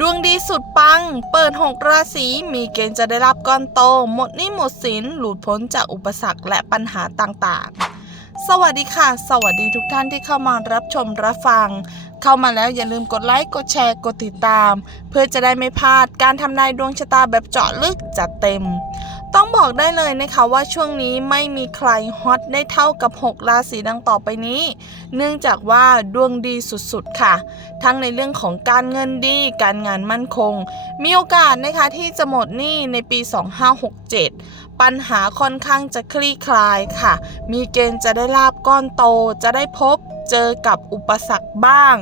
ดวงดีสุดปัง เปิดหกราศีมีเกณฑ์จะได้รับก้อนโต หมดหนี้หมดสินหลุดพ้นจากอุปสรรคและปัญหาต่างๆ สวัสดีค่ะ สวัสดีทุกท่านที่เข้ามารับชมรับฟัง เข้ามาแล้วอย่าลืมกดไลค์กดแชร์กดติดตาม เพื่อจะได้ไม่พลาดการทำนายดวงชะตาแบบเจาะลึกจัดเต็ม ต้องบอกได้เลยนะคะว่าช่วงนี้ไม่มีใครฮอตได้เท่ากับ 6 ราศีดังต่อไปนี้ เนื่องจากว่าดวงดีสุดๆค่ะ ทั้งในเรื่องของการเงินดี การงานมั่นคง มีโอกาสนะคะที่จะหมดหนี้ในปี 2567 ปัญหาค่อนข้างจะคลี่คลายค่ะ มีเกณฑ์จะได้ลาบก้อนโต จะได้พบเจอกับอุปสรรคบ้าง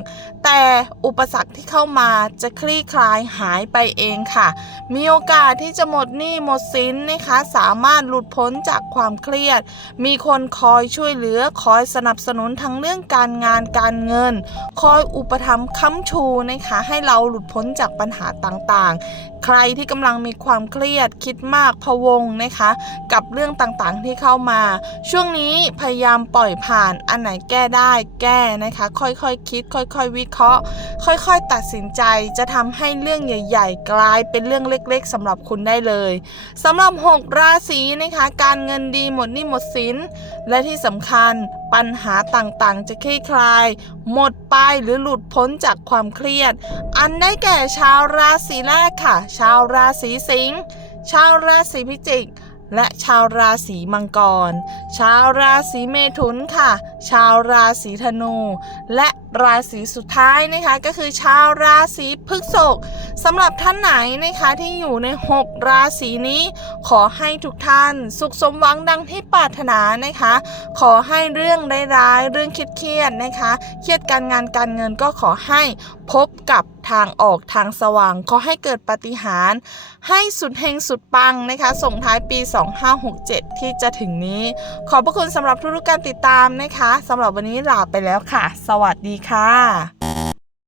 แต่อุปสรรคที่เข้ามาจะคลี่คลายหายไปเองค่ะ มีโอกาสที่จะหมดหนี้หมดสินนะคะ สามารถหลุดพ้นจากความเครียด มีคนคอยช่วยเหลือคอยสนับสนุนทั้งเรื่องการงานการเงิน คอยอุปถัมภ์ค้ำชูนะคะให้เราหลุดพ้นจากปัญหาต่างๆ ใครที่กำลังมีความเครียดคิดมากพะวงนะคะ กับเรื่องต่างๆที่เข้ามา ช่วงนี้พยายามปล่อยผ่านอันไหนแก้ได้แก้นะคะ ค่อยๆคคิด ค่อยๆ วิเคราะห์ ค่อยๆ ตัดสินใจจะทำให้เรื่องใหญ่ ๆ กลายเป็นเรื่องเล็กๆสำหรับคุณได้เลยสำหรับ 6 ราศีนะคะ การเงินดีหมดหนี้หมดสิน และที่สำคัญปัญหาต่างๆ จะคลี่คลาย หมดไปหรือหลุดพ้นจากความเครียด อันได้แก่ชาวราศีแรกค่ะ ชาวราศีสิงห์ชาวราศีพิจิกและชาวราศีมังกร ชาวราศีเมถุนค่ะ ชาวราศีธนู และราศีสุดท้ายนะคะก็คือชาวราศีพฤษภสำหรับท่านไหนนะคะที่อยู่ใน 6 ราศีนี้ ขอให้ทุกท่านสุขสมหวังดังที่ปรารถนานะคะ ขอให้เรื่องร้ายๆเรื่องเครียดๆนะคะ เครียดการงานการเงินก็ขอให้พบกับทางออกทางสว่าง ขอให้เกิดปาฏิหาริย์ให้สุดเฮงสุดปังนะคะ ส่งท้ายปี 2567 ที่จะถึงนี้ ขอบพระคุณสำหรับทุกๆการติดตามนะคะสำหรับวันนี้ลาไปแล้วค่ะ สวัสดีค่ะ